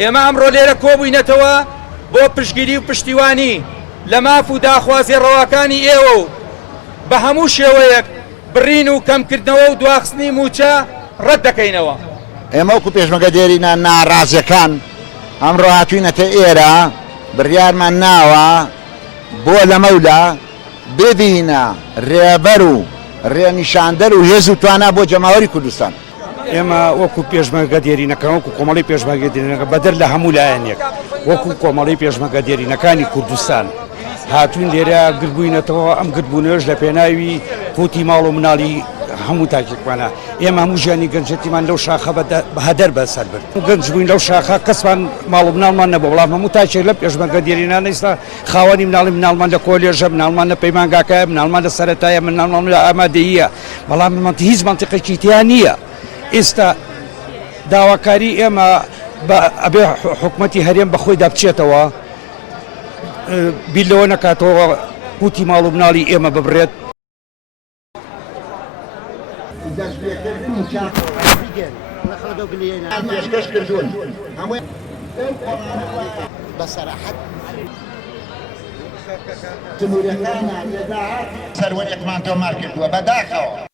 ئێمە ئەمڕۆ لێرە کۆبووینەتەوە بۆ پشتگیری و پشتیوانی لە ماف و داخوازی ڕەواکانی ئێوە و بە هەموو شێوەیەک بڕین و کەمکردنەوە و دواخستنی موچە ڕەت دەکەینەوە. ئێمە وەکو پێشمەرگە دێرینە ناڕازیەکان ئەمڕۆ هاتووینەتە ئێرە بڕیارمان ناوە بۆ لە مەولا ببینە ڕێبەر و ڕێنیشاندەر و هێز و توانە بۆ جەماوەری کوردستان. ئێمە وەکو پێشمەرگە دێرینەکان وەکو کۆمەڵی پێشمەرگە دێرینەکە بەدەر لە هەموو لایەنێک وەکو کۆمەڵی پێشمەرگە دێرینەکانی کوردستان هاتوون لێرە گربووینەتەوە. ئەم گربوونەوەش لە پێناوی قوتی ماڵ و مناڵی هەموو تاکێکمانە. ئێمە هەموو ژیانی گەنجەتیمان لەو شاخە هەدەر بەسەر برد. گەنج بووین لەو شاخە کەسمان ماڵ و مناڵمان نەبوو، بەڵام هەموو تاکێک لە پێشمەرگە دێرینانە ئێستا خاوەنی مناڵمان لە کۆلێژە، مناڵمان لە پەیمانگاکایە، مناڵمان لە سەرەتایە، مناڵمان لە ئامادەییە، بەڵام هیچ مەنتیقێکی تیان نییە. ئێستا داواکاری ئێمە ئەبێ حکومەتی هەرێم بەخۆی دابچێتەوە، بیلەوە نەکاتەوە قوتی ماڵ و مناڵی ئێمە ببڕێت. سەروەریەکمان تۆمار کردووە بەداخەوە.